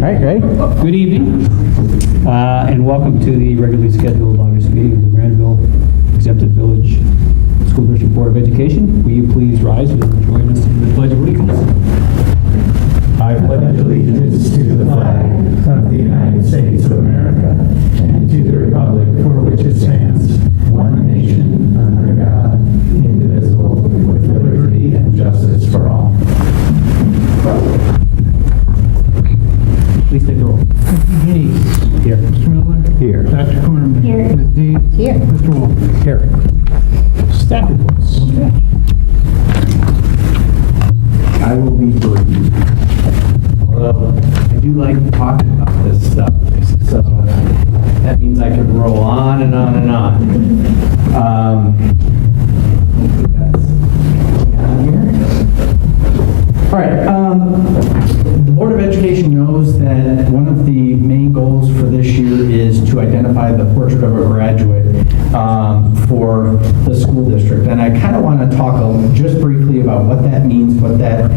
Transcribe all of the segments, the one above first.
right, ready? Good evening, and welcome to the regularly scheduled August meeting of the Granville Exempted Village School District Board of Education. Will you please rise and join us in the Pledge of Allegiance? I pledge allegiance to the flag of the United States of America and to the republic for which it stands, one nation, under God, indivisible, with liberty and justice for all. Please take the roll. Mr. Hayes. Here. Mr. Miller. Here. Dr. Cornman. Here. Ms. Dean. Here. Mr. Wolf. Here. Staff reports. I will be brief. Although I do like talking about this stuff, so that means I could roll on and on and on. Hopefully that's going on here. All right. The Board of Education knows that one of the main goals for this year is to identify the portrait of a graduate for the school district. And I kind of want to talk just briefly about what that means, what that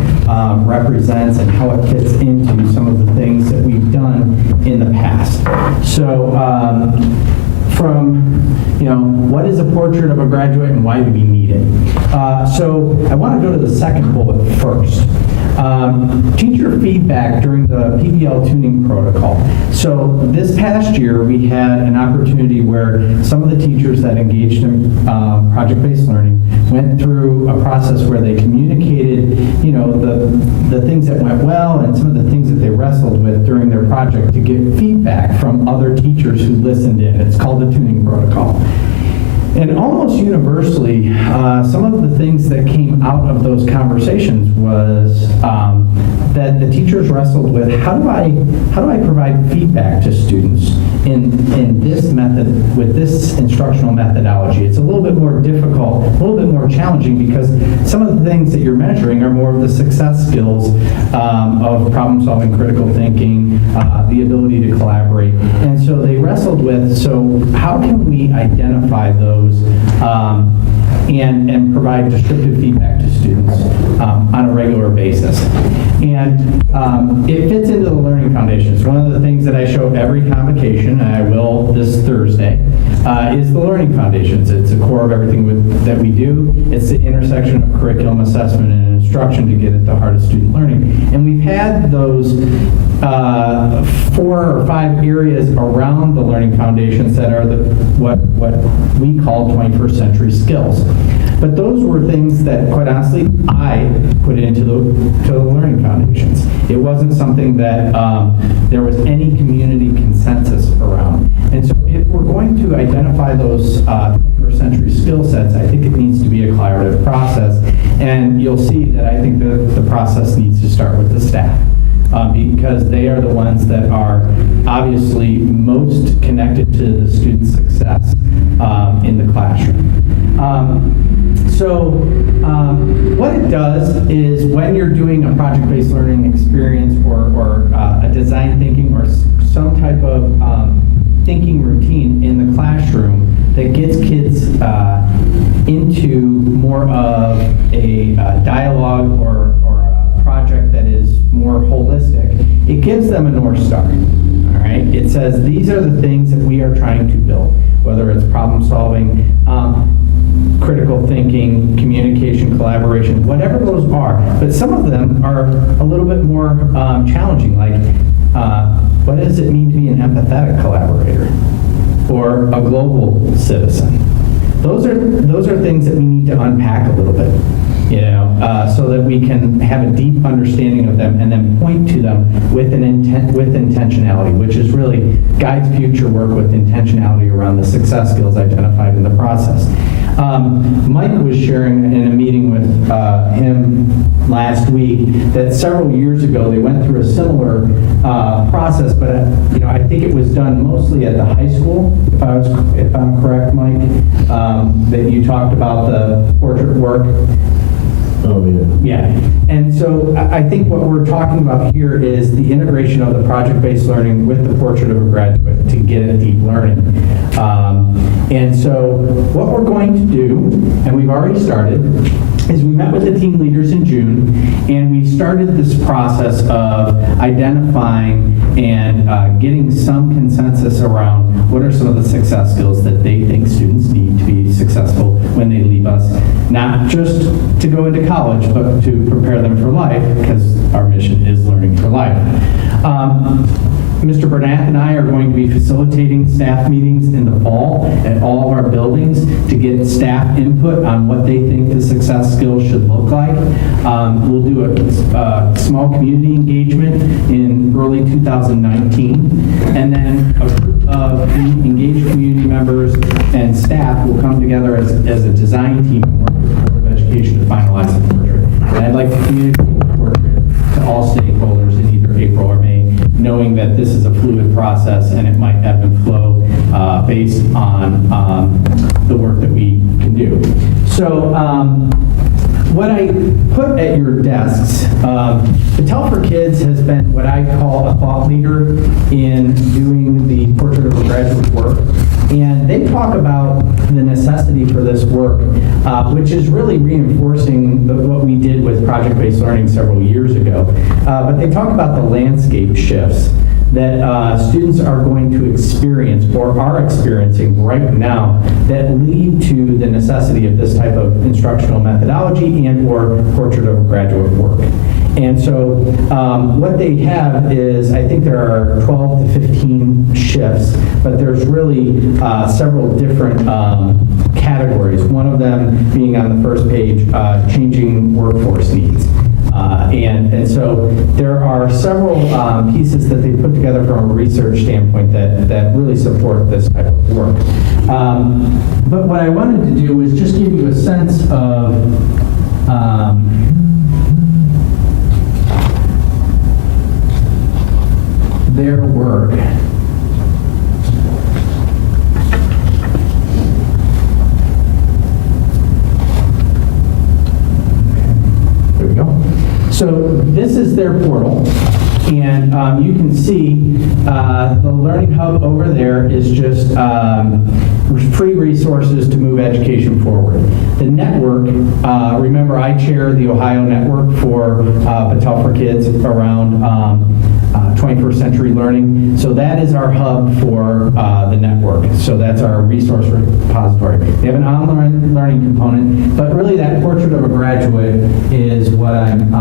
represents, and how it fits into some of the things that we've done in the past. So what is a portrait of a graduate and why do we need it? So I want to go to the second bullet first. Teacher feedback during the PBL tuning protocol. So this past year, we had an opportunity where some of the teachers that engaged in project-based learning went through a process where they communicated, the things that went well and some of the things that they wrestled with during their project to get feedback from other teachers who listened in. It's called the tuning protocol. And almost universally, some of the things that came out of those conversations was that the teachers wrestled with, how do I provide feedback to students in this method, with this instructional methodology? It's a little bit more difficult, a little bit more challenging, because some of the things that you're measuring are more of the success skills of problem solving, critical thinking, the ability to collaborate. And so they wrestled with, so how can we identify those and provide descriptive feedback to students on a regular basis. And it fits into the learning foundations. One of the things that I show every convocation, and I will this Thursday, is the learning foundations. It's the core of everything that we do. It's the intersection of curriculum, assessment, and instruction to get at the heart of student learning. And we've had those 4 or 5 areas around the learning foundations that are what we call 21st century skills. But those were things that, quite honestly, I put into the learning foundations. It wasn't something that there was any community consensus around. And so if we're going to identify those 21st century skill sets, I think it needs to be a collaborative process. And you'll see that I think the process needs to start with the staff. Because they are the ones that are obviously most connected to the student's success in the classroom. What it does is when you're doing a project-based learning experience or a design thinking or some type of thinking routine in the classroom that gets kids into more of a dialogue or a project that is more holistic, it gives them a North Star. All right? It says these are the things that we are trying to build, whether it's problem solving, critical thinking, communication, collaboration, whatever those are. But some of them are a little bit more challenging, like what does it mean to be an empathetic collaborator or a global citizen? Those are things that we need to unpack a little bit, so that we can have a deep understanding of them and then point to them with intentionality, which is really guides future work with intentionality around the success skills identified in the process. Mike was sharing in a meeting with him last week that several years ago they went through a similar process, but I think it was done mostly at the high school, if I'm correct, Mike, that you talked about the portrait work. Oh, yeah. Yeah, and so I think what we're talking about here is the integration of the project-based learning with the portrait of a graduate to get at deep learning. And so what we're going to do, and we've already started, is we met with the team leaders in June, and we started this process of identifying and getting some consensus around what are some of the success skills that they think students need to be successful when they leave us, not just to go into college, but to prepare them for life, because our mission is learning for life. Mr. Bernath and I are going to be facilitating staff meetings in the fall at all of our buildings to get staff input on what they think the success skills should look like. We'll do a small community engagement in early 2019, and then a group of engaged community members and staff will come together as a design team and work with the Board of Education to finalize the portrait. And I'd like to communicate the portrait to all stakeholders in either April or May, knowing that this is a fluid process and it might ebb and flow based on the work that we can do. So what I put at your desks, Patel for Kids has been what I call a thought leader in doing the portrait of a graduate work. And they talk about the necessity for this work, which is really reinforcing what we did with project-based learning several years ago. But they talk about the landscape shifts that students are going to experience or are experiencing right now that lead to the necessity of this type of instructional methodology and or portrait of a graduate work. And so what they have is, I think there are 12 to 15 shifts, but there's really several different categories. One of them being on the first page, changing workforce needs. And so there are several pieces that they put together from a research standpoint that really support this type of work. But what I wanted to do was just give you a sense of their work. There we go. So this is their portal, and you can see the Learning Hub over there is just free resources to move education forward. The network, remember I chair the Ohio network for Patel for Kids around 21st century learning. So that is our hub for the network. So that's our resource repository. They have an online learning component, but really that portrait of a graduate is what I'm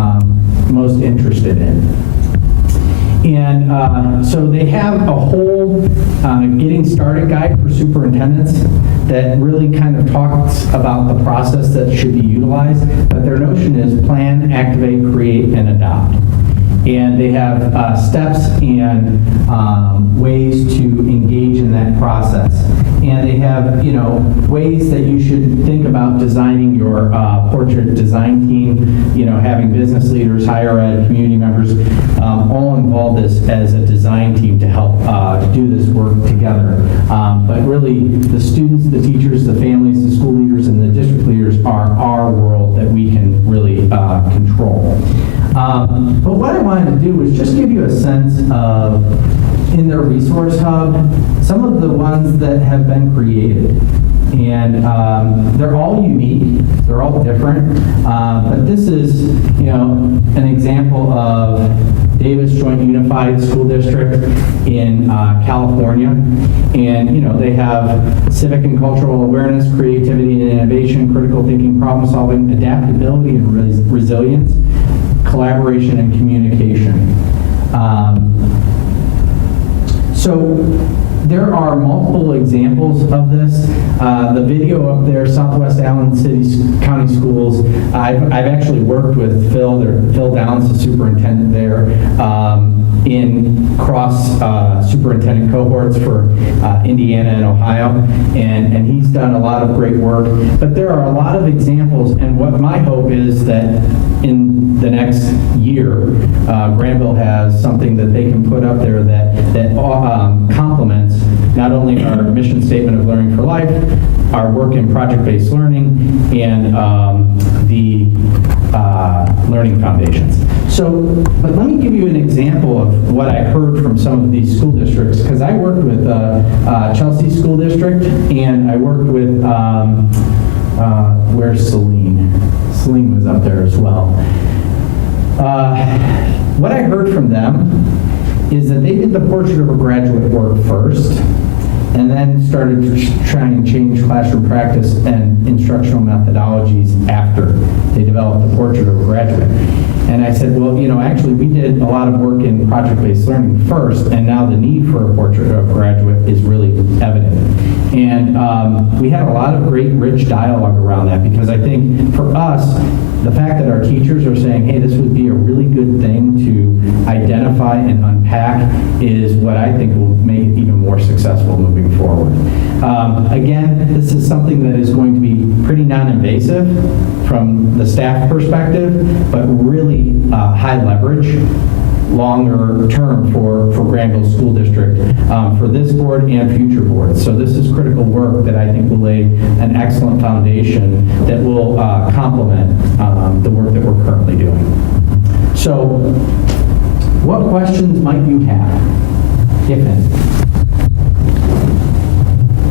most interested in. And so they have a whole getting started guide for superintendents that really kind of talks about the process that should be utilized. But their notion is plan, activate, create, and adopt. And they have steps and ways to engage in that process. And they have, ways that you should think about designing your portrait design team, having business leaders, higher ed, community members, all involved as a design team to help do this work together. But really, the students, the teachers, the families, the school leaders, and the district leaders are our world that we can really control. But what I wanted to do was just give you a sense of, in their resource hub, some of the ones that have been created. And they're all unique, they're all different, but this is, an example of Davis Joint Unified School District in California. And, they have civic and cultural awareness, creativity and innovation, critical thinking, problem solving, adaptability and resilience, collaboration and communication. So there are multiple examples of this. The video up there, Southwest Allen County Schools, I've actually worked with Phil Downs, the superintendent there, in cross superintendent cohorts for Indiana and Ohio, and he's done a lot of great work. But there are a lot of examples, and what my hope is that in the next year, Granville has something that they can put up there that complements not only our mission statement of learning for life, our work in project-based learning, and the learning foundations. So, but let me give you an example of what I heard from some of these school districts, because I worked with Chelsea School District, and I worked with, where's Celine? Celine was up there as well. What I heard from them is that they did the portrait of a graduate work first, and then started to try and change classroom practice and instructional methodologies after they developed the portrait of a graduate. And I said, well, actually we did a lot of work in project-based learning first, and now the need for a portrait of a graduate is really evident. And we had a lot of great, rich dialogue around that, because I think for us, the fact that our teachers are saying, hey, this would be a really good thing to identify and unpack is what I think will make it even more successful moving forward. Again, this is something that is going to be pretty non-invasive from the staff perspective, but really high leverage longer term for Granville School District, for this board and future boards. So this is critical work that I think will lay an excellent foundation that will complement the work that we're currently doing. So what questions might you have, if any?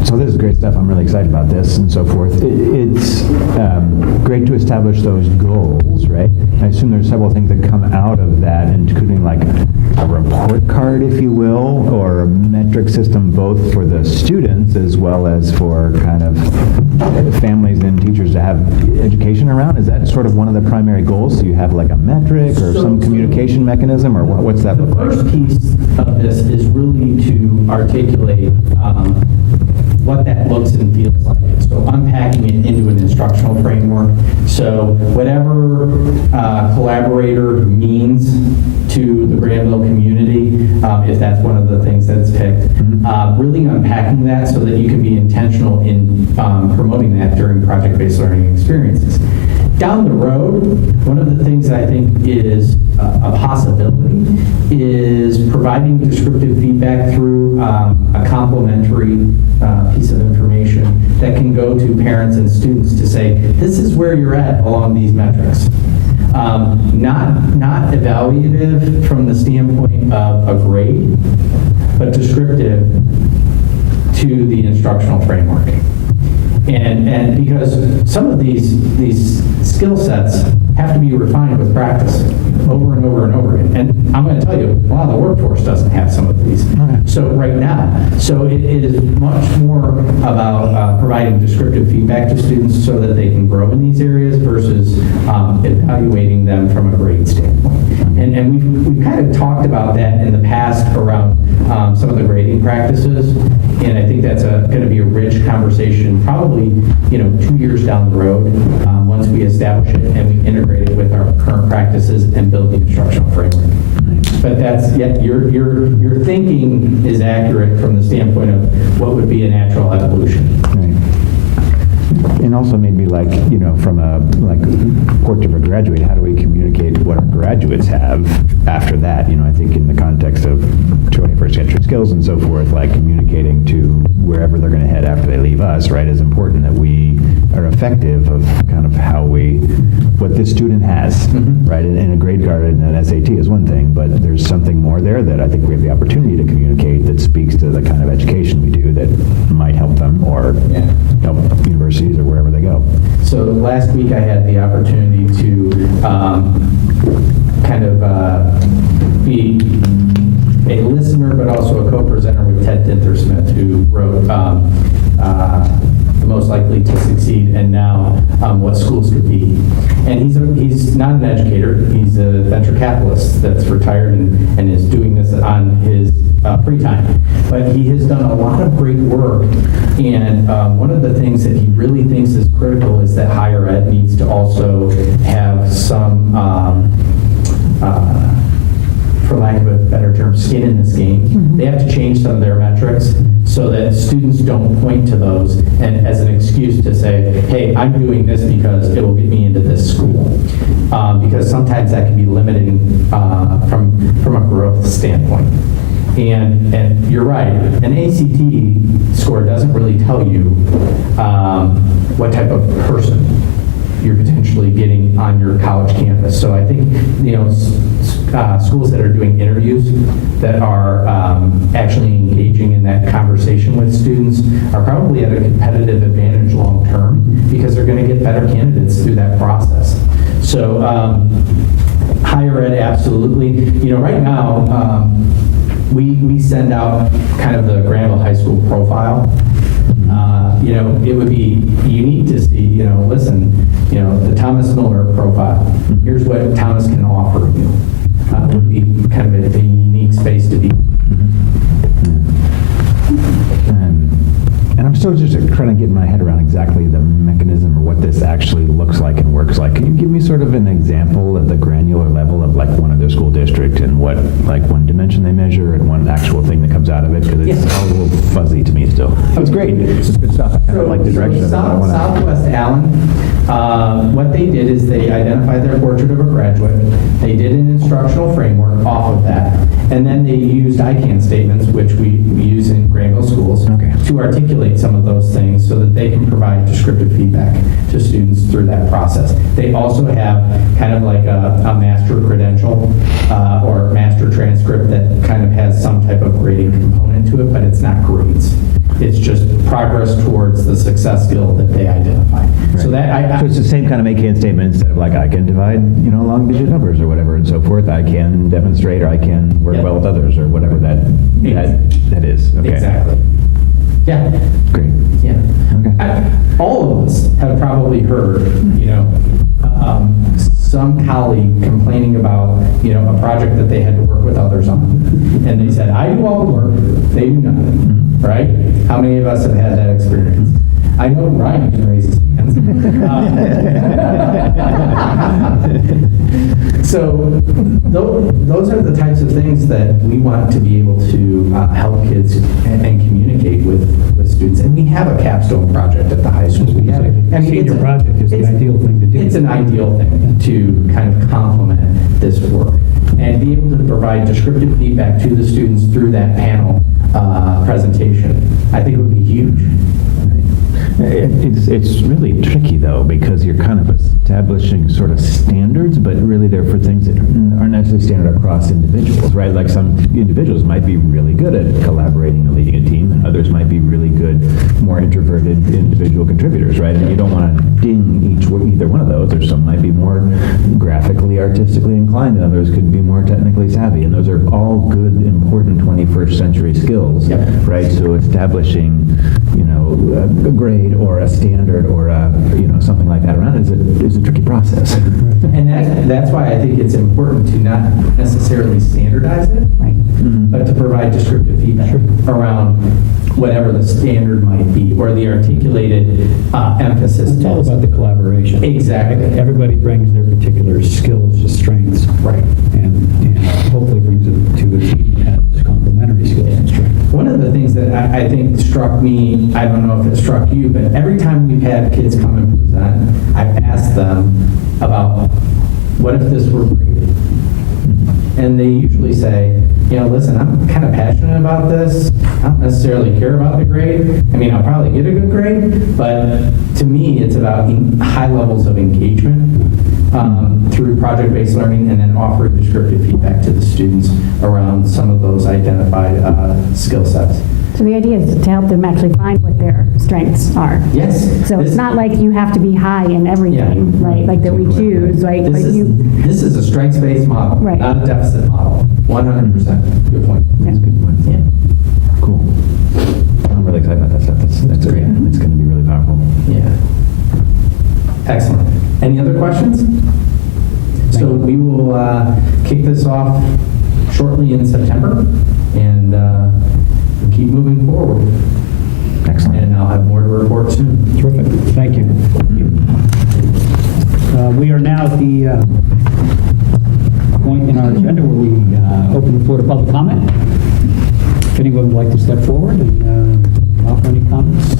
So this is great stuff. I'm really excited about this and so forth. It's great to establish those goals, right? I assume there's several things that come out of that, including like a report card, if you will, or a metric system both for the students as well as for kind of families and teachers to have education around. Is that sort of one of the primary goals? So you have like a metric or some communication mechanism, or what's that look like? The first piece of this is really to articulate what that looks and feels like. So unpacking it into an instructional framework. So whatever collaborator means to the Granville community, if that's one of the things that's picked, really unpacking that so that you can be intentional in promoting that during project-based learning experiences. Down the road, one of the things I think is a possibility is providing descriptive feedback through a complementary piece of information that can go to parents and students to say, this is where you're at along these metrics. Not evaluative from the standpoint of a grade, but descriptive to the instructional framework. And because some of these skill sets have to be refined with practice over and over and over again. And I'm going to tell you, a lot of the workforce doesn't have some of these. So right now, so it is much more about providing descriptive feedback to students so that they can grow in these areas versus evaluating them from a grade standpoint. And we've kind of talked about that in the past around some of the grading practices. And I think that's going to be a rich conversation, probably 2 years down the road, once we establish it and we integrate it with our current practices and build the instructional framework. But that's, your thinking is accurate from the standpoint of what would be a natural evolution. Right. And also maybe from a portrait of a graduate, how do we communicate what our graduates have after that? I think in the context of 21st century skills and so forth, like communicating to wherever they're going to head after they leave us, right, is important that we are effective of kind of what this student has, right? And a grade card and an SAT is one thing, but there's something more there that I think we have the opportunity to communicate that speaks to the kind of education we do that might help them or help universities or wherever they go. So last week I had the opportunity to be a listener, but also a co-presenter with Ted Dintersmith, who wrote The Most Likely to Succeed and Now What Schools Could Be. And he's not an educator, he's a venture capitalist that's retired and is doing this on his free time. But he has done a lot of great work, and one of the things that he really thinks is critical is that higher ed needs to also have some for lack of a better term, skin in this game. They have to change some of their metrics so that students don't point to those and as an excuse to say, hey, I'm doing this because it will get me into this school. Because sometimes that can be limiting from a growth standpoint. And you're right, an ACT score doesn't really tell you what type of person you're potentially getting on your college campus. So I think, schools that are doing interviews that are actually engaging in that conversation with students are probably at a competitive advantage long term because they're going to get better candidates through that process. So higher ed, absolutely. Right now, we send out kind of the Granville High School profile. It would be unique to see, listen, the Thomas Miller profile. Here's what Thomas can offer you. It would be kind of a unique space to be. And I'm still just trying to get my head around exactly the mechanism or what this actually looks like and works like. Can you give me sort of an example at the granular level of like one of their school district and what like one dimension they measure and one actual thing that comes out of it? Because it's all a little fuzzy to me still. That was great. This is good stuff. I kind of like the direction of it. Southwest Allen, what they did is they identified their portrait of a graduate. They did an instructional framework off of that. And then they used ICANN statements, which we use in Granville schools, to articulate some of those things so that they can provide descriptive feedback to students through that process. They also have kind of like a master credential or master transcript that kind of has some type of grading component to it, but it's not grades. It's just progress towards the success skill that they identify. Right. So it's the same kind of ICANN statement instead of like I can divide, long digit numbers or whatever and so forth. I can demonstrate or I can work well with others or whatever that is. Okay. Exactly. Yeah. Great. Yeah. Okay. All of us have probably heard, some colleague complaining about, a project that they had to work with others on. And they said, I do all the work, they do nothing, right? How many of us have had that experience? I know Ryan can raise his hands. So those are the types of things that we want to be able to help kids and communicate with students. And we have a capstone project at the high school. We have, Senior project is the ideal thing to do. It's an ideal thing to kind of complement this work and be able to provide descriptive feedback to the students through that panel presentation. I think it would be huge. It's really tricky though because you're kind of establishing sort of standards, but really they're for things that aren't necessarily standard across individuals, right? Like some individuals might be really good at collaborating and leading a team, and others might be really good, more introverted individual contributors, right? And you don't want to ding either one of those, or some might be more graphically, artistically inclined, and others could be more technically savvy, and those are all good, important 21st century skills, right? So establishing, a grade or a standard or something like that around it is a tricky process. And that's why I think it's important to not necessarily standardize it, but to provide descriptive feedback around whatever the standard might be or the articulated emphasis. It's all about the collaboration. Exactly. Everybody brings their particular skills and strengths. Right. And hopefully brings it to a team that has complementary skills and strengths. One of the things that I think struck me, I don't know if it struck you, but every time we've had kids come and present, I've asked them about what if this were graded? And they usually say, listen, I'm kind of passionate about this. I don't necessarily care about the grade. I'll probably get a good grade, but to me, it's about high levels of engagement through project-based learning and then offering descriptive feedback to the students around some of those identified skill sets. So the idea is to help them actually find what their strengths are. Yes. So it's not like you have to be high in everything, right? Like that we choose, right? This is a strengths-based model, Right. not a deficit model. 100%. Good point. Yeah. That's a good point. Yeah. Cool. I'm really excited about that stuff. That's great. It's going to be really powerful. Yeah. Excellent. Any other questions? So we will kick this off shortly in September and we'll keep moving forward. Excellent. And I'll have more to report soon. Terrific. Thank you. We are now at the point in our agenda where we open the floor to public comment. If anyone would like to step forward and offer any comments,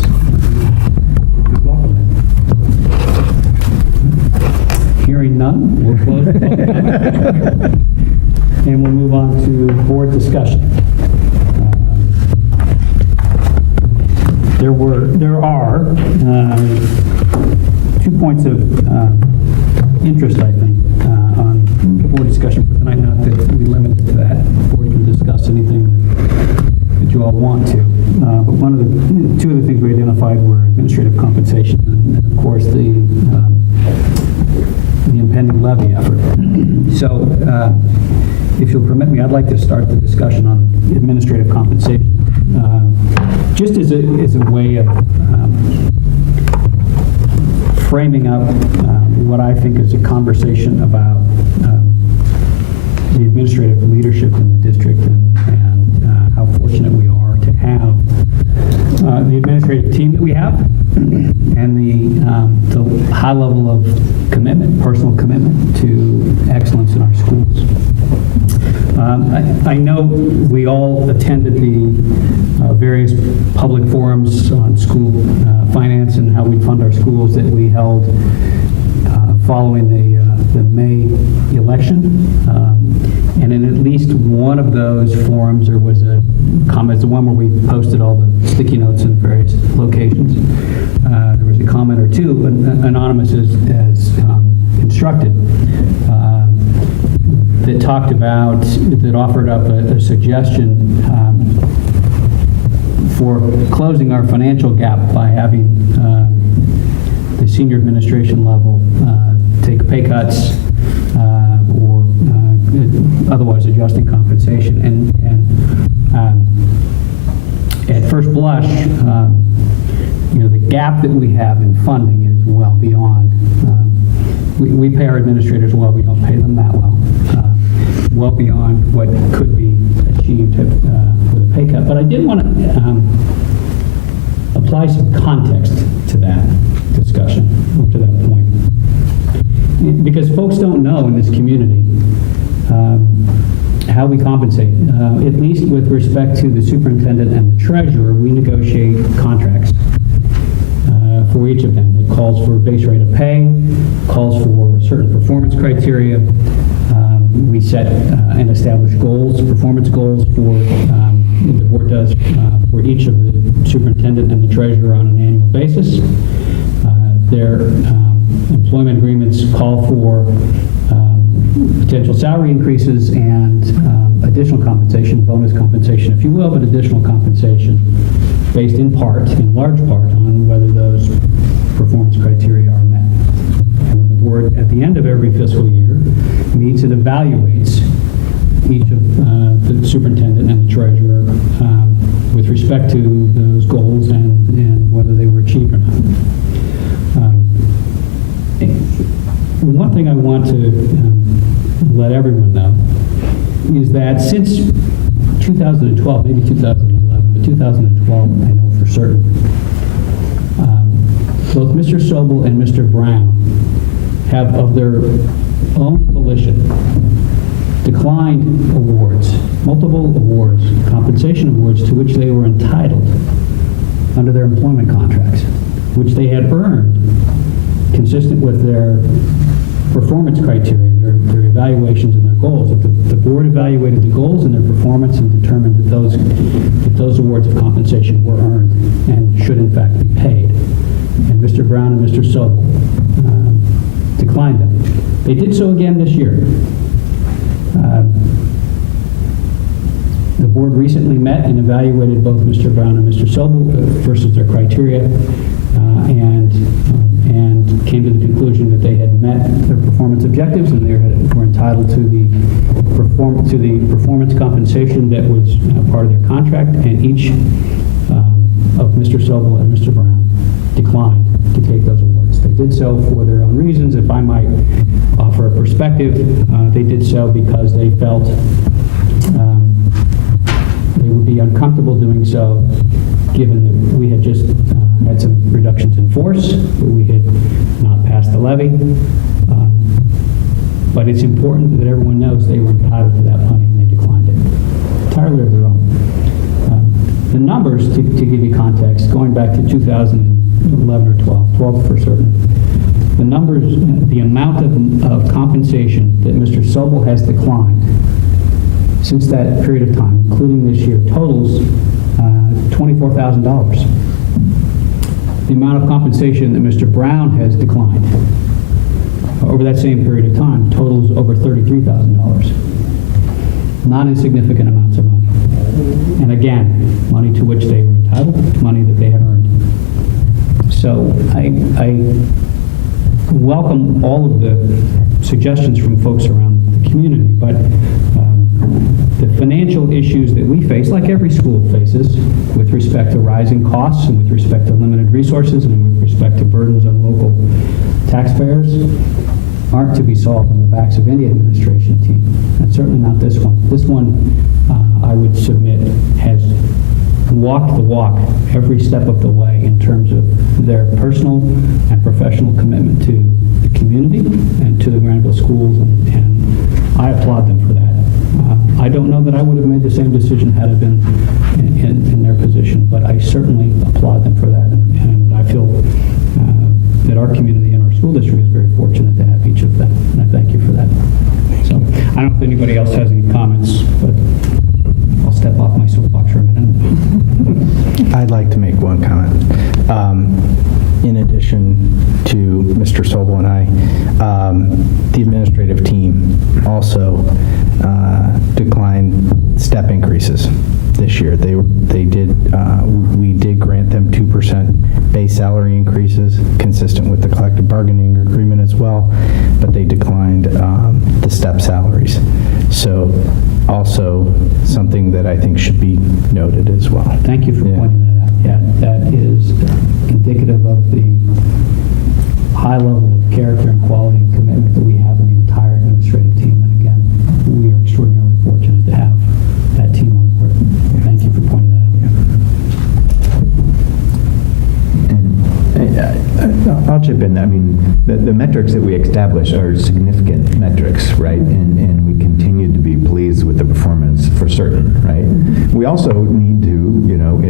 you're welcome. Hearing none, we'll close the public comment. And we'll move on to board discussion. There are 2 points of interest, I think, on board discussion for tonight, not that we limit it to that. The board can discuss anything that you all want to. But two of the things we identified were administrative compensation and of course, the impending levy effort. So, if you'll permit me, I'd like to start the discussion on administrative compensation. Just as a way of framing up what I think is a conversation about the administrative leadership in the district and how fortunate we are to have the administrative team that we have and the high level of commitment, personal commitment to excellence in our schools. I know we all attended the various public forums on school finance and how we fund our schools that we held following the May election. And in at least one of those forums, there was a comment, the one where we posted all the sticky notes in various locations. There was a comment or two, anonymous as instructed, that offered up a suggestion for closing our financial gap by having the senior administration level take pay cuts or otherwise adjusting compensation. And at first blush, the gap that we have in funding is well beyond. We pay our administrators well, we don't pay them that well. Well beyond what could be achieved with a pay cut. But I did want to apply some context to that discussion, up to that point. Because folks don't know in this community how we compensate. At least with respect to the superintendent and the treasurer, we negotiate contracts for each of them. It calls for a base rate of pay, calls for certain performance criteria. We set and establish goals, performance goals for, the board does for each of the superintendent and the treasurer on an annual basis. Their employment agreements call for potential salary increases and additional compensation, bonus compensation, if you will, but additional compensation based in large part, on whether those performance criteria are met. And the board, at the end of every fiscal year, meets and evaluates each of the superintendent and the treasurer with respect to those goals and whether they were achieved or not. One thing I want to let everyone know is that since 2012, maybe 2011, but 2012 I know for certain, both Mr. Sobel and Mr. Brown have, of their own volition, declined awards, multiple awards, compensation awards to which they were entitled under their employment contracts, which they had earned consistent with their performance criteria, their evaluations and their goals. The board evaluated the goals and their performance and determined that those awards of compensation were earned and should in fact be paid. And Mr. Brown and Mr. Sobel declined them. They did so again this year. The board recently met and evaluated both Mr. Brown and Mr. Sobel versus their criteria, and came to the conclusion that they had met their performance objectives and they were entitled to the performance compensation that was part of their contract, and each of Mr. Sobel and Mr. Brown declined to take those awards. They did so for their own reasons. If I might offer a perspective, they did so because they felt they would be uncomfortable doing so, given that we had just had some reductions in force, that we had not passed the levy. But it's important that everyone knows they were entitled to that money and they declined it, entirely of their own. The numbers, to give you context, going back to 2011 or 12 for certain, the numbers, the amount of compensation that Mr. Sobel has declined since that period of time, including this year, totals $24,000. the amount of compensation that Mr. Brown has declined over that same period of time totals over $33,000. Not insignificant amounts of money. And again, money to which they were entitled, money that they have earned. So I welcome all of the suggestions from folks around the community, but the financial issues that we face, like every school faces, with respect to rising costs and with respect to limited resources and with respect to burdens on local taxpayers, aren't to be solved on the backs of any administration team, and certainly not this one. This one, I would submit, has walked the walk every step of the way in terms of their personal and professional commitment to the community and to the Granville schools, and I applaud them for that. I don't know that I would have made the same decision had I been in their position, but I certainly applaud them for that, and I feel that our community and our school district is very fortunate to have each of them, and I thank you for that. So, I don't know if anybody else has any comments, but I'll step off my soapbox for a minute. I'd like to make one comment. In addition to Mr. Sobel and I, the administrative team also declined step increases this year. We did grant them 2% base salary increases, consistent with the collective bargaining agreement as well, but they declined the step salaries. So also something that I think should be noted as well. Thank you for pointing that out. Yeah, that is indicative of the high level of character and quality and commitment that we have in the entire administrative team. And again, we are extraordinarily fortunate to have that team on board. Thank you for pointing that And I'll chip in. I mean, the metrics that we establish are significant metrics, right? And we continue to be pleased with the performance for certain, right? We also need to,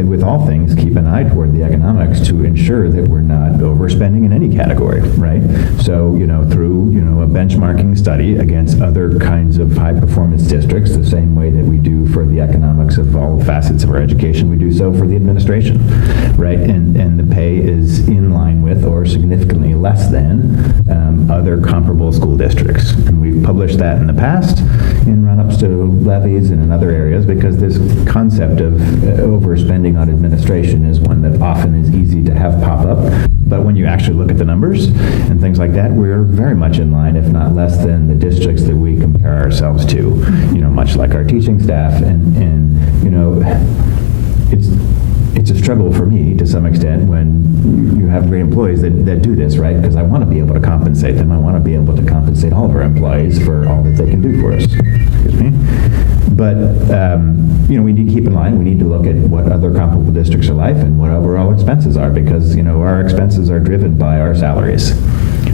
with all things, keep an eye toward the economics to ensure that we're not overspending in any category, right? So, through, a benchmarking study against other kinds of high-performance districts, the same way that we do for the economics of all facets of our education, we do so for the administration, right? And the pay is in line with or significantly less than other comparable school districts. And we've published that in the past in run-ups to levies and in other areas, because this concept of overspending on administration is one that often is easy to have pop up. But when you actually look at the numbers and things like that, we're very much in line, if not less than, the districts that we compare ourselves to, much like our teaching staff. And it's a struggle for me to some extent when you have great employees that do this, right? Because I want to be able to compensate them. I want to be able to compensate all of our employees for all that they can do for us. Excuse me. But, we need to keep in line, we need to look at what other comparable districts are like and what overall expenses are, because, our expenses are driven by our salaries,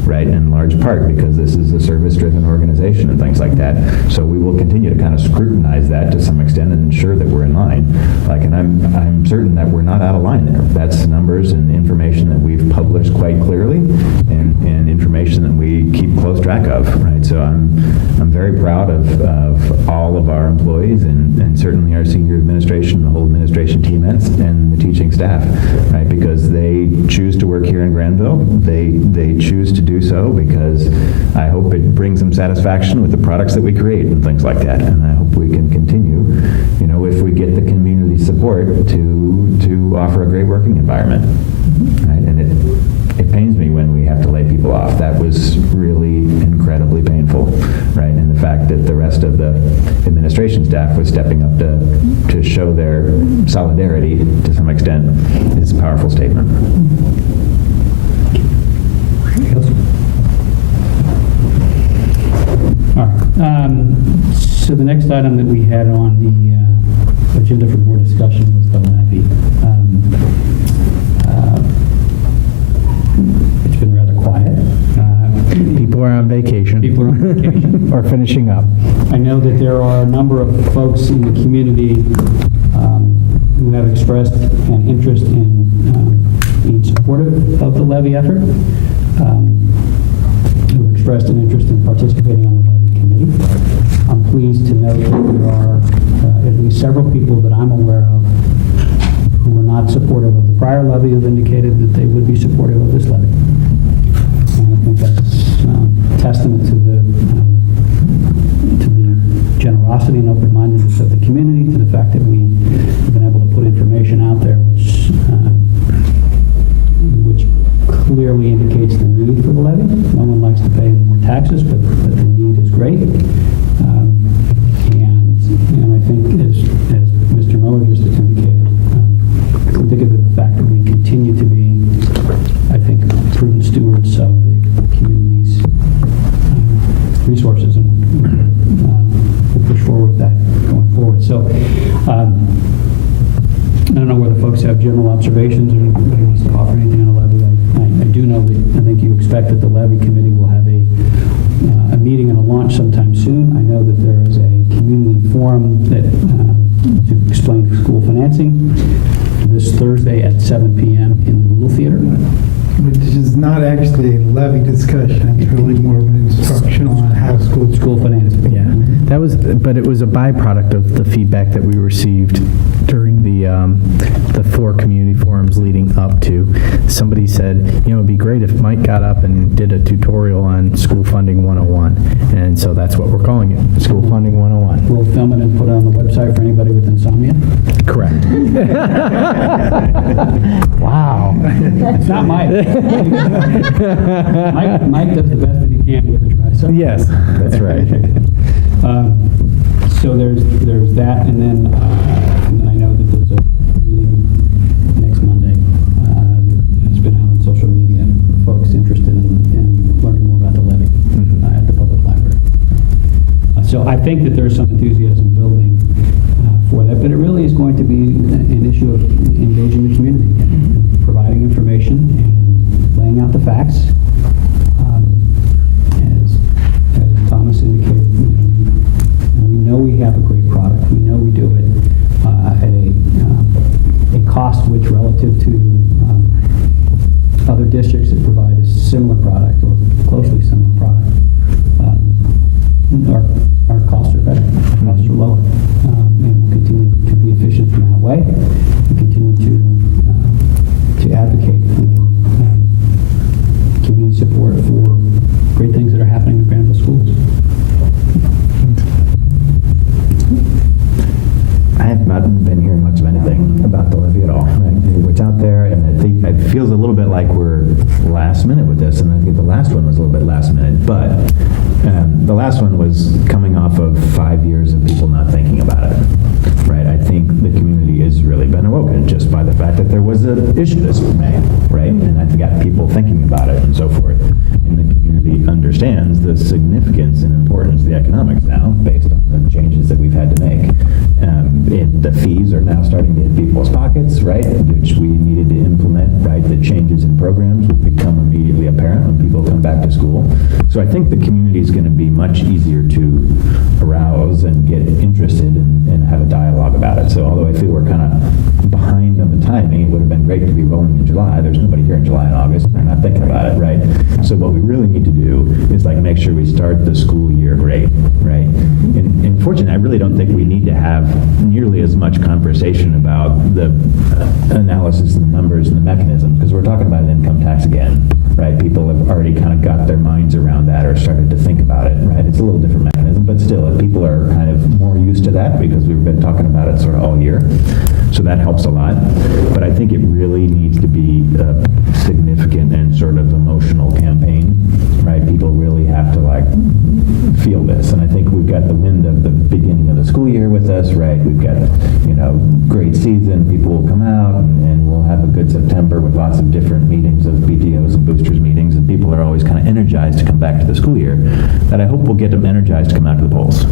right? In large part because this is a service-driven organization and things like that. So we will continue to kind of scrutinize that to some extent and ensure that we're in line. And I'm certain that we're not out of line there. That's numbers and information that we've published quite clearly, and information that we keep close track of, right? So I'm very proud of all of our employees and certainly our senior administration, the whole administration team, and the teaching staff, right? Because they choose to work here in Granville. They choose to do so because I hope it brings them satisfaction with the products that we create and things like that. And I hope we can continue, if we get the community support to offer a great working environment, right? And it pains me when we have to lay people off. That was really incredibly painful, right? And the fact that the rest of the administration staff was stepping up to show their solidarity to some extent is a powerful statement. All right. So the next item that we had on the agenda for board discussion was the levy. It's been rather quiet. People are on vacation. People are on vacation. Or finishing up. I know that there are a number of folks in the community who have expressed an interest in being supportive of the levy effort, who expressed an interest in participating on the levy committee. I'm pleased to note that there are at least several people that I'm aware of who are not supportive of the prior levy have indicated that they would be supportive of this levy. And I think that's testament to the generosity and open-mindedness of the community, to the fact that we've been able to put information out there which clearly indicates the need for the levy. No one likes to pay more taxes, but the need is great. And I think, as Mr. Miller just indicated, indicative of the fact that we continue to be, I think, prudent stewards of the community's resources, and we'll push forward with that going forward. So I don't know whether folks have general observations or anybody wants to offer anything on the levy. I do know that I think you expect that the levy committee will have a meeting and a launch sometime soon. I know that there is a community forum that to explain school financing this Thursday at 7 p.m. in the Little Theater. Which is not actually a levy discussion, it's really more of an instruction on how School financing. Yeah, but it was a byproduct of the feedback that we received during the 4 community forums leading up to. Somebody said, it'd be great if Mike got up and did a tutorial on School Funding 101, and so that's what we're calling it, School Funding 101. We'll film it and put it on the website for anybody with insomnia. Correct. Wow. It's not Mike. Mike does the best that he can with a dry subject. Yes, that's right. So there's that, and then I know that there's a meeting next Monday. It's been out on social media. Folks interested in learning more about the levy at the public library. So I think that there's some enthusiasm building for that, but it really is going to be an issue of engaging the community, and providing information and laying out the facts. As Thomas indicated, we know we have a great product. We know we do it at a cost which, relative to other districts that provide a similar product or closely similar product, our costs are better. Our costs are lower, and we'll continue to be efficient in that way, and continue to advocate for community support for great things that are happening in Granville schools. I have not been hearing much of anything about the levy at all. Right? It's out there, and I think it feels a little bit like we're last minute with this, and I think the last one was a little bit last minute, but the last one was coming off of 5 years of people not thinking about it. Right? I think the community has really been awoken just by the fact that there was an issue this May, right? And I've got people thinking about it and so forth. And the community understands the significance and importance of the economics now, based on the changes that we've had to make. And the fees are now starting to hit people's pockets, right? Which we needed to implement, right? The changes in programs will become immediately apparent when people come back to school. So I think the community is going to be much easier to arouse and get interested and have a dialogue about it. So although I feel we're kind of behind on the timing, it would have been great to be rolling in July. There's nobody here in July and August. They're not thinking about it, right? So what we really need to do is make sure we start the school year great, right? And fortunately, I really don't think we need to have nearly as much conversation about the analysis and the numbers and the mechanisms, because we're talking about an income tax again, right? People have already kind of got their minds around that or started to think about it, right? It's a little different mechanism, but still, people are kind of more used to that because we've been talking about it sort of all year. So that helps a lot. But I think it really needs to be a significant and sort of emotional campaign, right? People really have to feel this. And I think we've got the wind of the beginning of the school year with us, right? We've got, great season. People will come out and we'll have a good September with lots of different meetings of PTOs and boosters meetings, and people are always kind of energized to come back to the school year. That I hope will get them energized to come out to the polls,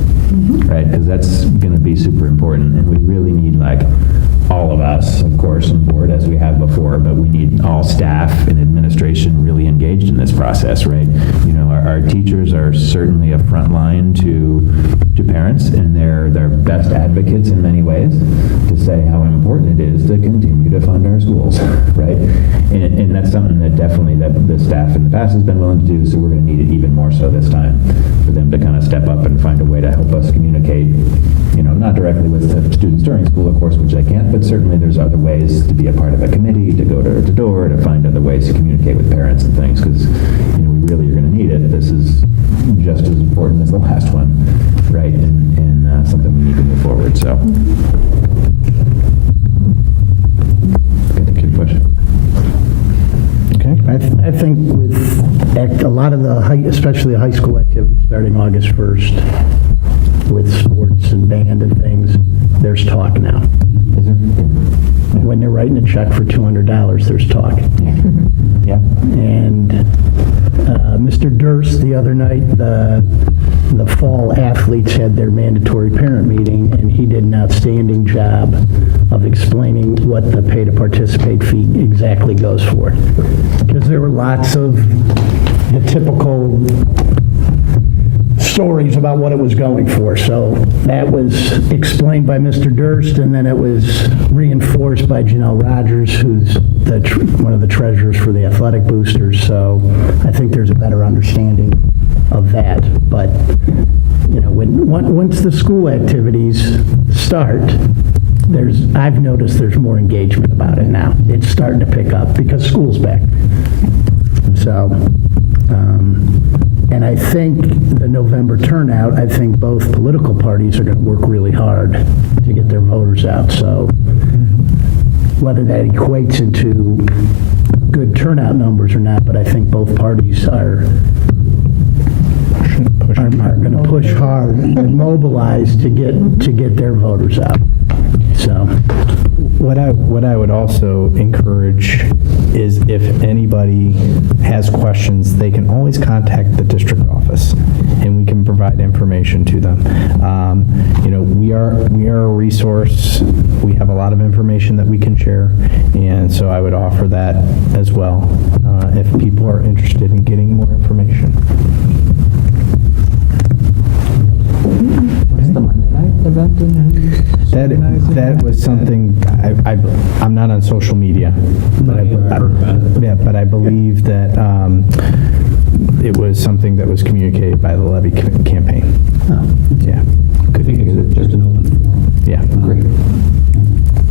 right? Because that's going to be super important, and we really need all of us, of course, on board as we have before, but we need all staff and administration really engaged in this process, right? Our teachers are certainly a front line to parents, and they're their best advocates in many ways to say how important it is to continue to fund our schools, right? And that's something that definitely that the staff in the past has been willing to do, so we're going to need it even more so this time, for them to kind of step up and find a way to help us communicate, not directly with the students during school, of course, which I can't, but certainly there's other ways to be a part of a committee, to go door to door, to find other ways to communicate with parents and things, because, we really are going to need it. This is just as important as the last one, right? And something we need to move forward, so. Good question. Okay. I think with a lot of especially the high school activities starting August 1st, with sports and band and things, there's talk now. Is there? When they're writing a check for $200, there's talk. Yeah. And Mr. Durst, the other night, the fall athletes had their mandatory parent meeting, and he did an outstanding job of explaining what the pay to participate fee exactly goes for. Because there were lots of the typical stories about what it was going for. So that was explained by Mr. Durst, and then it was reinforced by Janelle Rogers, who's one of the treasurers for the athletic boosters. So I think there's a better understanding of that. But once the school activities start, I've noticed there's more engagement about it now. It's starting to pick up because school's back. So. And I think the November turnout, I think both political parties are going to work really hard to get their voters out. So whether that equates into good turnout numbers or not, but I think both parties are going to push hard and mobilize to get their voters out. So. What I would also encourage is if anybody has questions, they can always contact the district office, and we can provide information to them. We are a resource. We have a lot of information that we can share, and so I would offer that as well if people are interested in getting more information. What's the Monday night event? That was something, I'm not on social media, but I believe that it was something that was communicated by the Livi campaign. Yeah. I think it's just an open forum. Yeah. Great.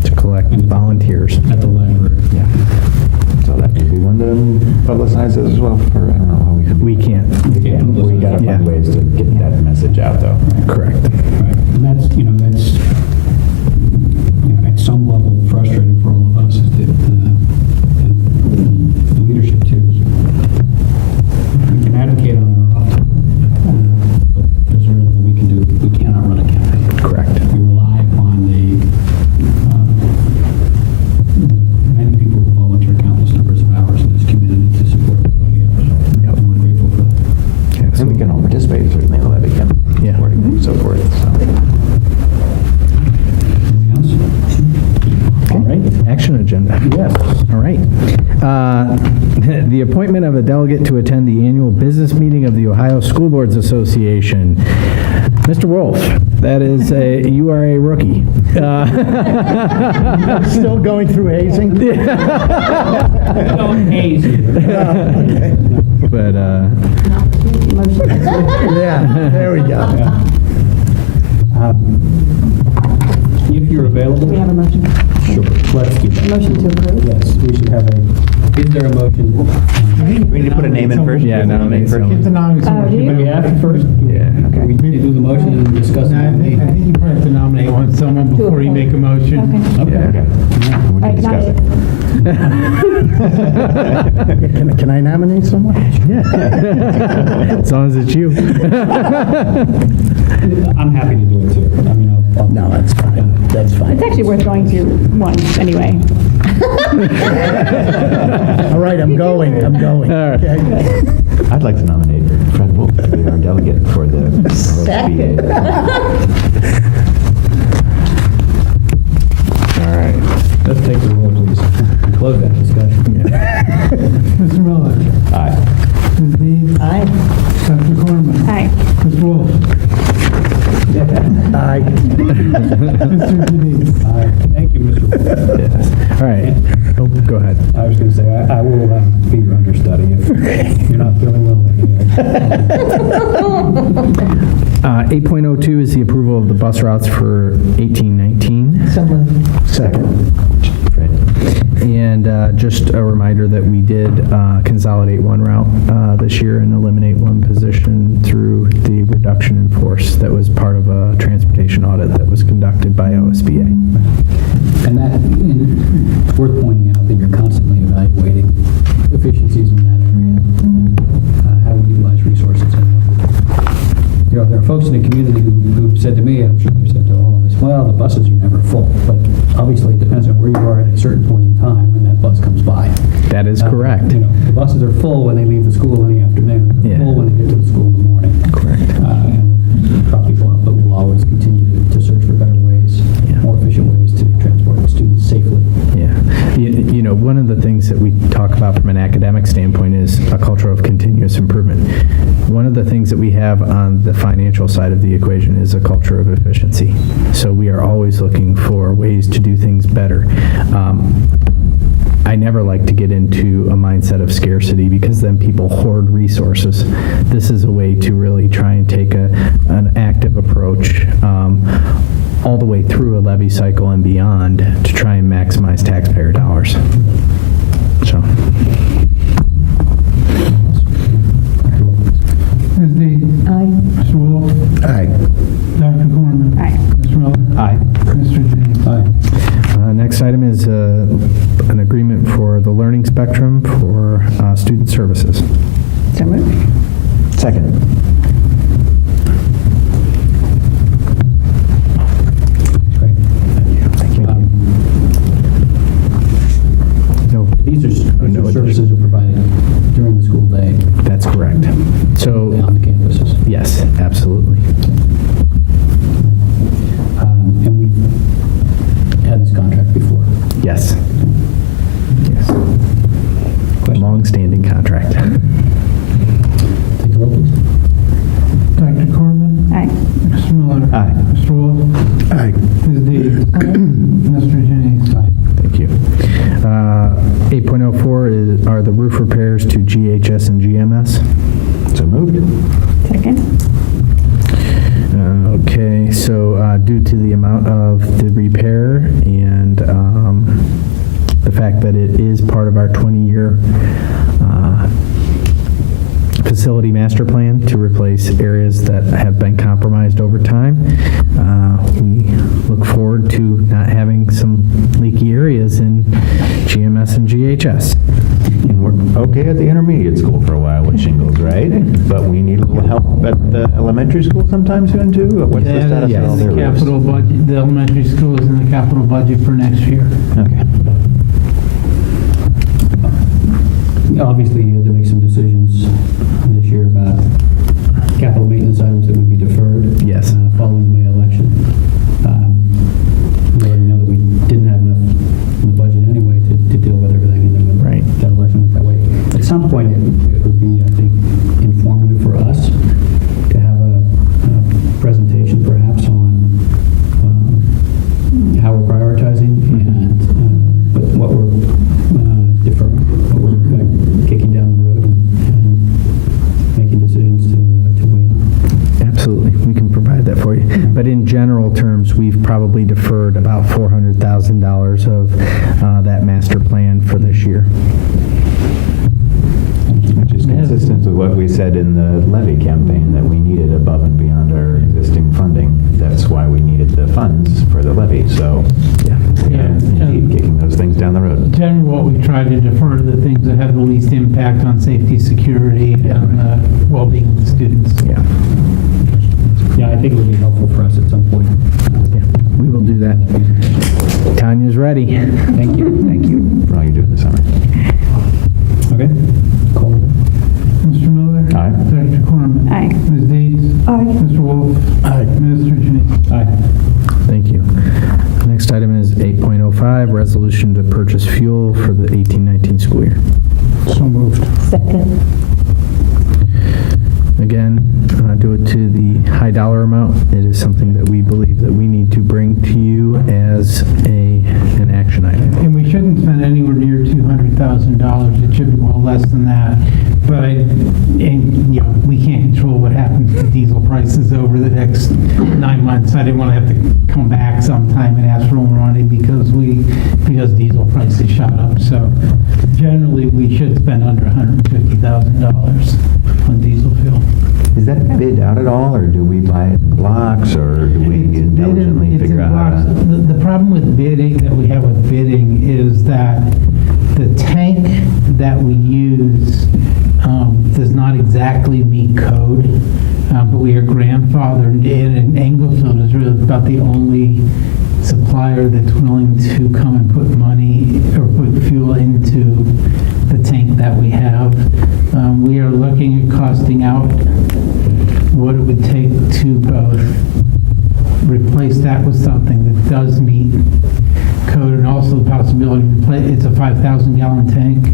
To collect volunteers. At the library. Yeah. So that would be one to publicize this as well for, I don't know how we can. We can't. We got to Yeah. find ways to get that message out, though. Correct. Right. And that's at some level frustrating for all of us, is that the leadership too. We can advocate on our off, but there's very little we can do. We cannot run a campaign. Correct. We rely upon the many people who volunteer countless numbers of hours in this community to support that money. Yep. And we're grateful for that. And we can all participate, certainly, in the Livi campaign. Yeah. And so forth, so. Anything else? All right. Action agenda. Yes. All right. The appointment of a delegate to attend the annual business meeting of the Ohio School Boards Association. Mr. Wolf, you are a rookie. Still going through hazing? Don't haze here. But, Yeah, there we go. If you're available. We have a motion. Sure, let's do that. Motion to approve. Yes, we should have is there a motion? We need to put a name in first? Yeah, nominate first. Get the nomination. Oh, do you? Do we have to first? Yeah, okay. We need to do the motion and discuss No, I it. think you probably have to nominate someone before you make a motion. Okay. Okay. Okay. We All can right, discuss it. Can I nominate someone? As long as it's you. I'm happy to do it too. I mean, I'll No, that's fine. That's fine. It's actually worth going to once, anyway. All right, I'm going. All right. Okay. I'd like to nominate Fred Wolf to be our delegate for the Second. All right. Let's take the roll, please. Close that discussion. Mr. Miller. Aye. Ms. Dean. Aye. Dr. Corman. Aye. Ms. Wolf. Aye. Mr. Denise. Thank you. All right. Oh, go ahead. I was going to say, I will be your understudy if you're not feeling well that day. 8.02 is the approval of the bus routes for 1819. Second. Fred. And just a reminder that we did consolidate one route this year and eliminate one position through the reduction in force that was part of a transportation audit that was conducted by OSBA. And worth pointing out that you're constantly evaluating efficiencies in that area and how we utilize resources. You know, there are folks in the community who've said to me, I'm sure they've said to all of us, well, the buses are never full. But obviously, it depends on where you are at a certain point in time when that bus comes by. That is correct. You know, the buses are full when they leave the school in the afternoon. They're Yeah. full when they get to the school in the morning. Correct. And drop people off, but we'll always continue to search for better ways, Yeah. more efficient ways to transport students safely. Yeah. You know, one of the things that we talk about from an academic standpoint is a culture of continuous improvement. One of the things that we have on the financial side of the equation is a culture of efficiency. So we are always looking for ways to do things better. I never like to get into a mindset of scarcity because then people hoard resources. This is a way to really try and take an active approach all the way through a levy cycle and beyond to try and maximize taxpayer dollars. So, Ms. Dees. Aye. Mr. Wolf. Aye. Dr. Corman. Aye. Mr. Miller. Aye. Mr. Jennings. Aye. next item is an agreement for the learning spectrum for student services. So moved. Second. Great. Thank you. No, These No are services are provided during the school day that's correct. So, on the campuses. yes, absolutely. And we've had this contract before. Yes. Yes. Question? Long-standing contract. Take the roll, please. Dr. Corman. Aye. Mr. Miller. Aye. Mr. Wolf. Aye. Ms. Dees. Mr. Jennings. Thank you. 8.04 are the roof repairs to GHS and GMS. So moved. Second. Okay, so due to the amount of the repair and the fact that it is part of our 20-year facility master plan to replace areas that have been compromised over time, we look forward to not having some leaky areas in GMS and GHS. And we're okay at the intermediate school for a while with shingles, right? But we need a little help at the elementary school sometime soon, too? What's the status yes. of all The their roofs? capital budget, the elementary school is in the capital budget for next year. Okay. Obviously, you had to make some decisions this year about capital maintenance items that would be deferred. Yes. Following the May election. We already know that we didn't have enough in the budget anyway to deal with everything, and then when Right. that election went that way. At some point, it would be, I think, informative for us to have a presentation perhaps on how we're prioritizing and what we're deferring, what we're kicking down the road and making decisions to wait on. Absolutely, we can provide that for you. But in general terms, we've probably deferred about $400,000 of that master plan for this year. Which is consistent with what we said in the levy campaign, that we needed above and beyond our existing funding. That's why we needed the funds for the levy, so Yeah. we are Yeah. indeed kicking those things down the road. Generally, what we try to defer to the things that have the least impact on safety, security, and well-being of the students. Yeah, Yeah, I think it would be helpful for us at some point. yeah, we will do that. Tanya's ready. Thank you. Thank you for all you do in the summer. Okay. Call it. Mr. Miller. Aye. Dr. Corman. Aye. Ms. Dees. Aye. Mr. Wolf. Aye. Mr. Jennings. Aye. Thank you. Next item is 8.05, resolution to purchase fuel for the 18-19 school year. So moved. Second. Again, due to the high dollar amount, it is something that we believe that we need to bring to you as an action item. And we shouldn't less than that. But we can't control what happens to diesel prices over the next 9 months. I didn't want to have to come back sometime and ask for more money because diesel prices shot up. So generally, we should spend under $150,000 on diesel fuel. Is that bid out at all, or do we buy it in blocks, or do we intelligently It's figure in out how blocks. to? The problem with bidding, that we have with bidding, is that the tank that we use does not exactly meet code, but we are grandfathered in, and Englefield is really about the only supplier that's willing to come and put money or put fuel into the tank that we have. We are looking at costing out what it would take to both replace that with something that does meet code, and also the possibility of it's a 5,000-gallon tank,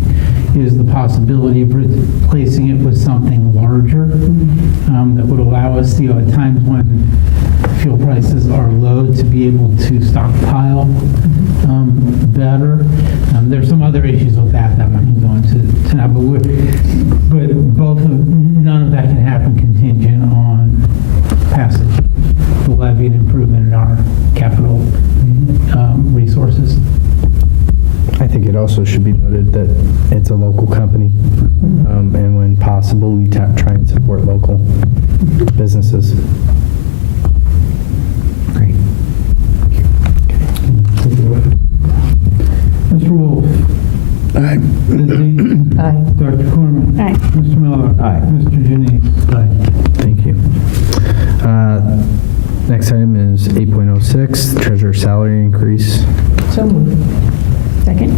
is the possibility of replacing it with something larger that would allow us, at times when fuel prices are low, to be able to stockpile better. There's some other issues with that I'm not going to go into tonight, but none of that can happen contingent on passage, the levy and improvement in our capital resources. I think it also should be noted that it's a local company, and when possible, we try and support local businesses. Great. Mr. Wolf. Aye. Ms. Dean. Aye. Dr. Corman. Aye. Mr. Miller. Aye. Mr. Janice. Aye. Thank you. Next item is 8.06, treasurer salary increase. So moved. Second?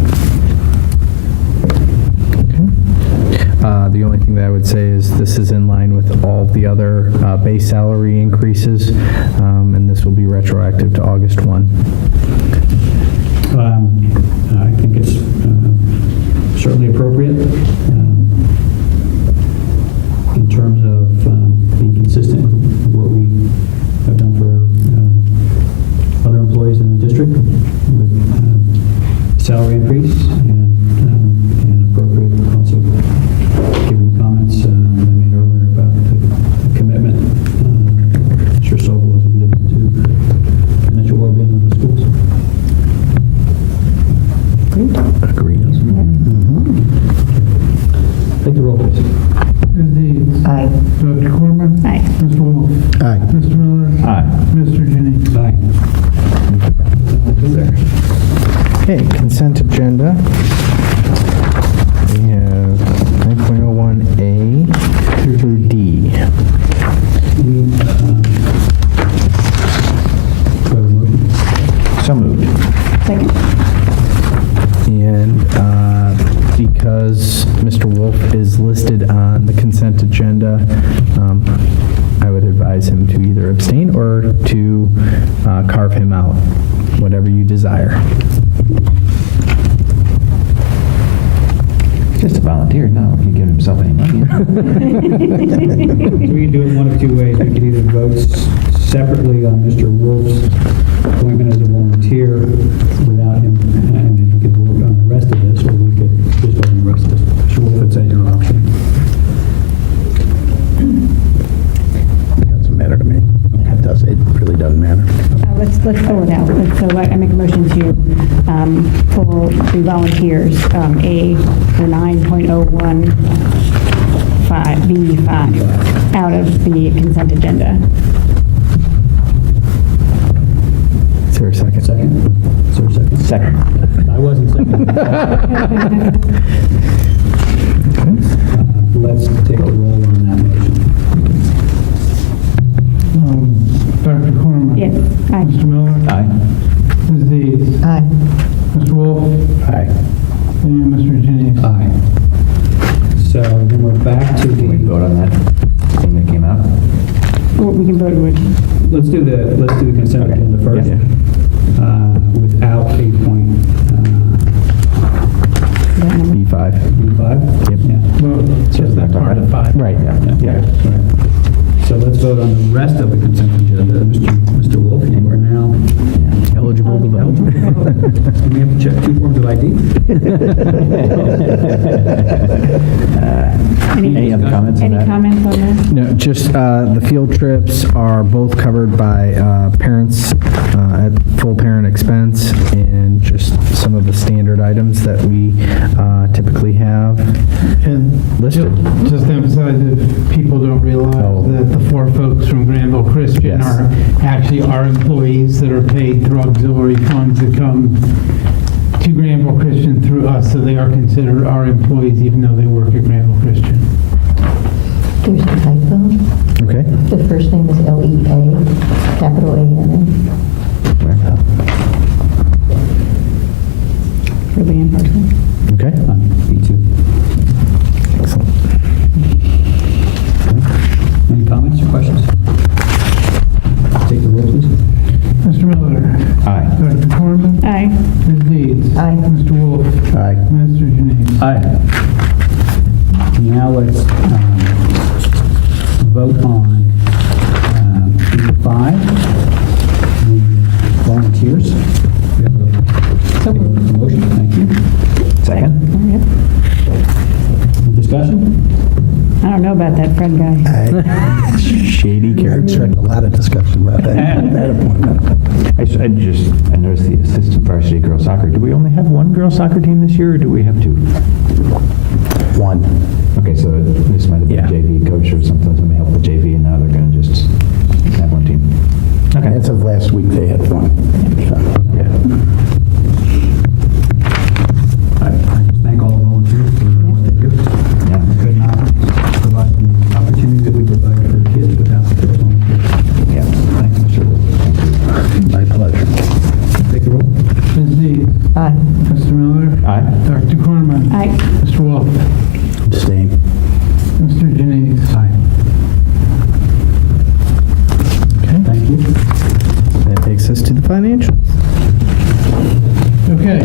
The only thing that I would say is this is in line with all the other base salary increases, and this will be retroactive to August 1. I think it's certainly appropriate in terms of being consistent with what we have done for other employees in the district with salary increase, and appropriate also given the comments I made earlier about the commitment Mr. Sobel has given to the financial well-being of the schools. Agreed. Take the roll, please. Ms. Dean. Aye. Dr. Corman. Aye. Mr. Wolf. Aye. Mr. Miller. Aye. Mr. Janice. Aye. Okay, consent agenda. We have 9.01A through D. So moved. Second? And because Mr. Wolf is listed on the consent agenda, I would advise him to either abstain or to carve him out, whatever you desire. Just a volunteer, no, he give himself any money. So we can do it one of two ways. We can either vote separately on Mr. Wolf's appointment as a volunteer without him, and then we could vote on the rest of this, or we could just vote on the rest of this. Mr. Wolf, it's at your option. It doesn't matter to me. It really doesn't matter. Let's pull it out. So I make a motion to pull the volunteers, A for 9.01B5 out of the consent agenda. Is there a second? Second? Is there a second? Second. I wasn't second. Let's take a roll on that motion. Dr. Corman. Yes. Aye. Mr. Miller. Aye. Ms. Dees. Aye. Mr. Wolf. Aye. And Mr. Janice. Aye. So then we're back to Can we the, vote on that thing that came out? Or we can vote which. let's do the consent Okay. agenda first. Yeah. Without 8.5. B5. Yep. Yeah. Well, just that part of 5. Right. Yeah. Right. So let's vote on the rest of the consent agenda. Mr. Wolf, you are now Eligible to vote. we have to check 2 forms of ID. Any other comments on Any that? comments on that? No, just the field trips are both covered by parents at full parent expense, and just some of the standard items that we typically have. And Listed. just to emphasize, if people don't realize Oh. that the four folks from Granville Christian Yes. are actually our employees that are paid through auxiliary funds that come to Granville Christian through us, so they are considered our employees even though they work at Granville Christian. There's a typo. Okay. The first name is L-E-A, capital A-N-A. For Leanne Parsons? Okay. Me too. Excellent. Any comments or questions? Take the roll, please. Mr. Miller. Aye. Dr. Corman. Aye. Ms. Deeds. Aye. Mr. Wolf. Aye. Mr. Janice. Aye. Now let's vote on E5, the volunteers. We have a motion, thank you. Second? Discussion? I don't know about that Fred guy. Shady I character. expect a lot of discussion about that appointment. I noticed the assistant varsity girls soccer. Do we only have one girls soccer team this year, or do we have two? One. Okay, so this might have been Yeah. a JV coach or something, somebody helped with JV, and now they're going to just have one team. Okay. As of last week, they had one. So, Yeah. I just thank all the volunteers for what they do. Yeah. We could not provide the opportunity that we provide for kids without the volunteers. Yeah. Thank you, Mr. Wolf. My pleasure. Take the roll. Ms. Deeds. Aye. Mr. Miller. Aye. Dr. Corman. Aye. Mr. Wolf. Abstain. Mr. Janice. Aye. Okay. Thank you. That takes us to the financials. Okay.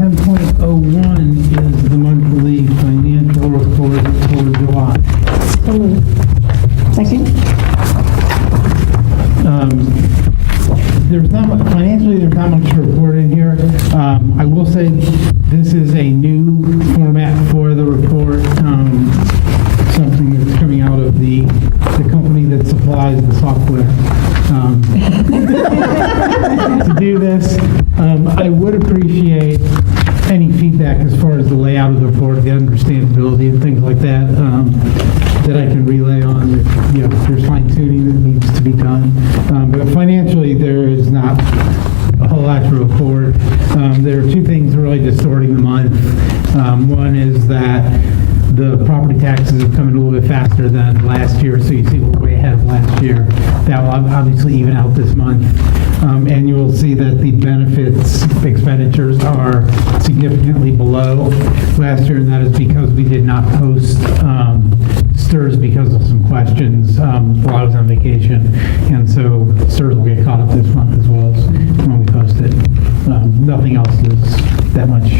10.01 is the monthly financial report for July. So moved. Second? There's not much, financially, there's not much to report in here. I will say this is a new format for the report, something that's coming out of the company that supplies the software to do this. I would appreciate any feedback as far as the layout of the report, the understandability and things like that, that I can relay on if, if there's fine tuning that needs to be done. But financially, there is not a whole lot to report. There are two things really distorting the month. One is that the property taxes have come in a little bit faster than last year, so you see we're way ahead of last year. That will obviously even out this month. And you will see that the benefits expenditures are significantly below last year, and that is because we did not post STRS because of some questions while I was on vacation. And so STRS will get caught up this month as well as when we post it. Nothing else is that much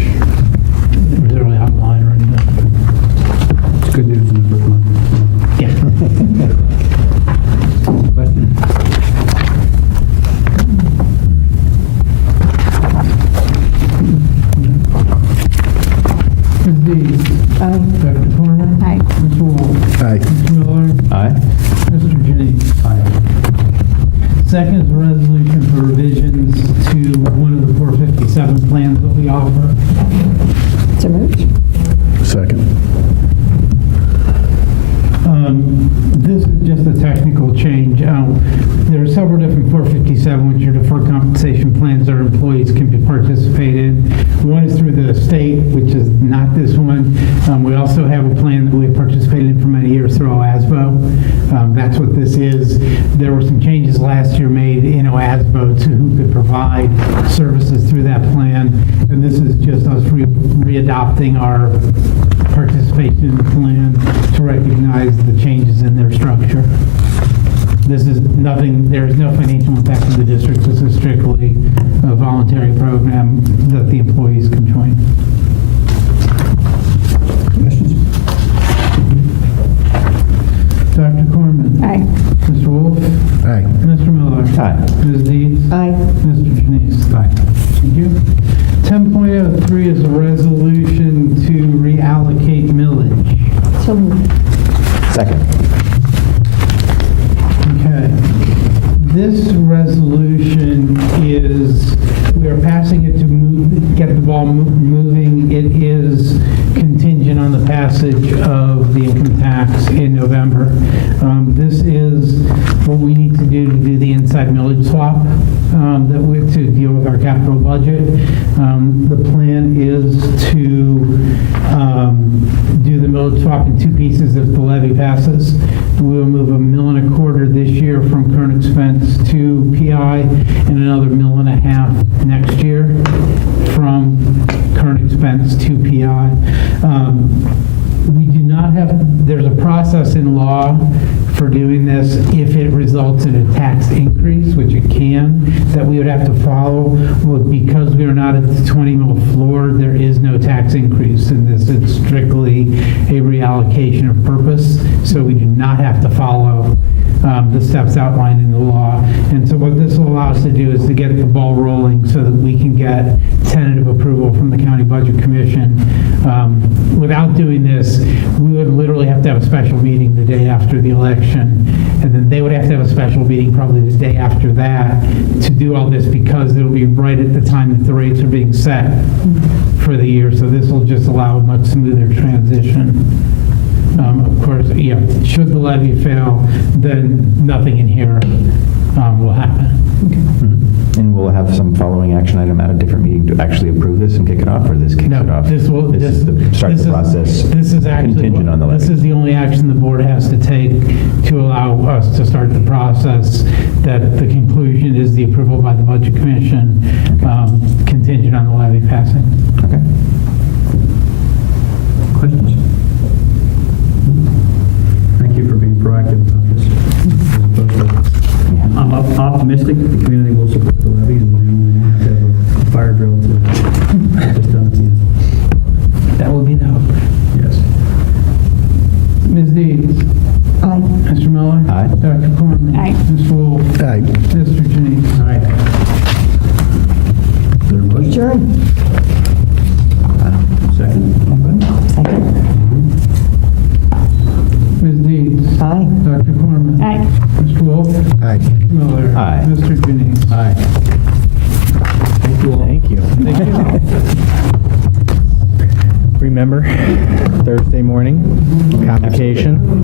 really out of line or anything. It's good news in the first month. Yeah. Question? Ms. Deeds. Aye. Dr. Corman. Aye. Mr. Wolf. Aye. Mr. Miller. Aye. Mr. Janice. Aye. Second is a resolution for revisions to one of the 457 plans that we offer. So moved. Second. This is just a technical change. There are several different 457, which are deferred compensation plans that our employees can participate in. One is through the state, which is not this one. We also have a plan that we have participated in for many years through OASBO. That's what this is. There were some changes last year made in OASBO to who could provide services through that plan. And this is just us readopting our participation in the plan to recognize the changes in their structure. This is nothing, there is no financial impact on the district. This is strictly a voluntary program that the employees can join. Questions? Dr. Corman. Aye. Mr. Wolf. Aye. Mr. Miller. Aye. Ms. Deeds. Aye. Mr. Janice. Aye. Thank you. 10.03 is a resolution to reallocate millage. So moved. Second. Okay. This resolution is, we are passing it to move, get the ball moving. It is contingent on the passage of the income tax in November. This is what we need to do the inside millage swap to deal with our capital budget. The plan is to do the millage swap in two pieces if the levy passes. We will move $1.25 million this year from current expense to PI and another $1.5 million next year from current expense to PI. We do not have, there's a process in law for doing this if it results in a tax increase, which it can, that we would have to follow. Well, because we are not at the 20 mil floor, there is no tax increase in this. It's strictly a reallocation of purpose, so we do not have to follow the steps outlined in the law. And so what this will allow us to do is to get the ball rolling so that we can get tentative approval from the County Budget Commission. Without doing this, we would literally have to have a special meeting the day after the election, and then they would have to have a special meeting probably the day after that to do all this, because it'll be right at the time that the rates are being set for the year. So this will just allow a much smoother transition. Of course, yeah, should the levy fail, then nothing in here will happen. And we'll have some following action item at a different meeting to actually approve this and kick it off, or this kicks it off? This will, This is to start the process This is actually, contingent on the levy. this is the only action the board has to take to allow us to start the process. That the conclusion is the approval by the Budget Commission, contingent on the levy passing. Okay. Questions? Thank you for being proactive about this. I'm optimistic that the community will support the levy, and we only have to have a fire drill to get this done at the end. That will be the hope. Yes. Ms. Deeds? Aye. Mr. Miller? Aye. Dr. Corman? Aye. Ms. Wolf? Aye. Mr. Janice? Aye. Is there a motion? Adjourn. Second? Second. Ms. Deeds? Aye. Dr. Corman? Aye. Mr. Wolf? Aye. Mr. Miller? Aye. Mr. Janice? Aye. Thank you all. Thank you. Remember, Thursday morning, convocation.